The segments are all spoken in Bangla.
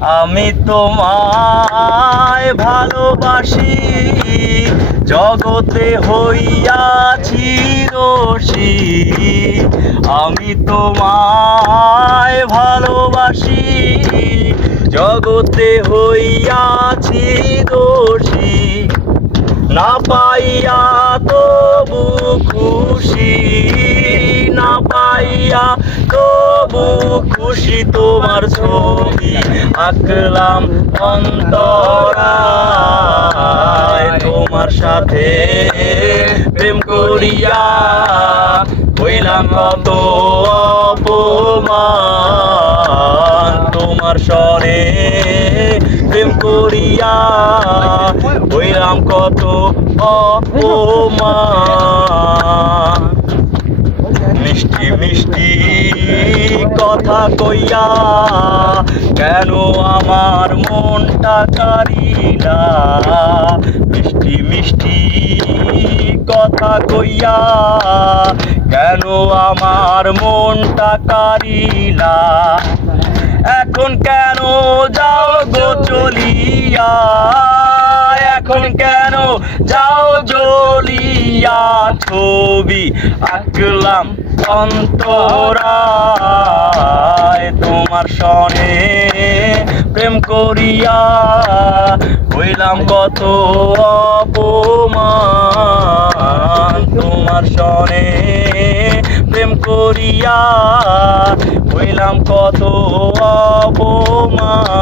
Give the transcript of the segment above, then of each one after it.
আমি তোমায় ভালোবাসি, জগতে হইয়াছি দোষী। আমি তোমায় ভালোবাসি, জগতে হইয়াছি দোষী। না পাইয়া তবু খুশি, না পাইয়া তবু খুশি। তোমার ছবি আঁকলাম অন্তরায়, তোমার সাথে প্রেম করিয়া হইলাম কত অপমান। তোমার স্বরে প্রেম করিয়া হইলাম কত অপমান। মিষ্টি মিষ্টি কথা কইয়া কেন আমার মনটা কারিলা? মিষ্টি মিষ্টি কথা কইয়া কেন আমার মনটা কারিলা? এখন কেন যাও গো চলিয়া, এখন কেন যাও জ্বলিয়া? ছবি আঁকলাম অন্তরায়, তোমার সনে প্রেম করিয়া হইলাম কত অপমান। তোমার সনে প্রেম করিয়া হইলাম কত অপমান।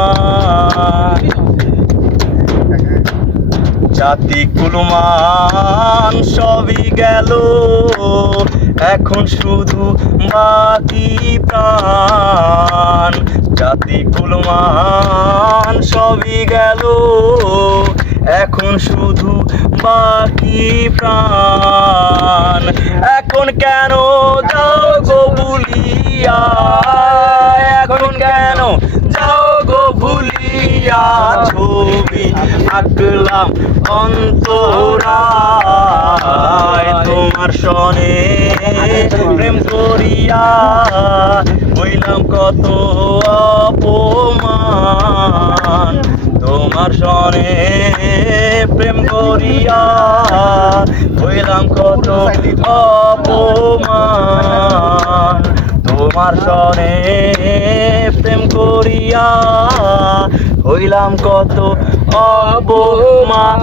জাতি কুলমান সবই গেল, এখন শুধু বাকি প্রাণ। জাতি কুলমান সবই গেল, এখন শুধু বাকি প্রাণ। এখন কেন যাও গো ভুলিয়া, এখন কেন যাও গো ভুলিয়া? ছবি আঁকলাম অন্তরায়, তোমার সনে প্রেম করিয়া হইলাম কত অপমান। তোমার সনে প্রেম করিয়া হইলাম কত অপমান। তোমার সনে প্রেম করিয়া হইলাম কত অপমান।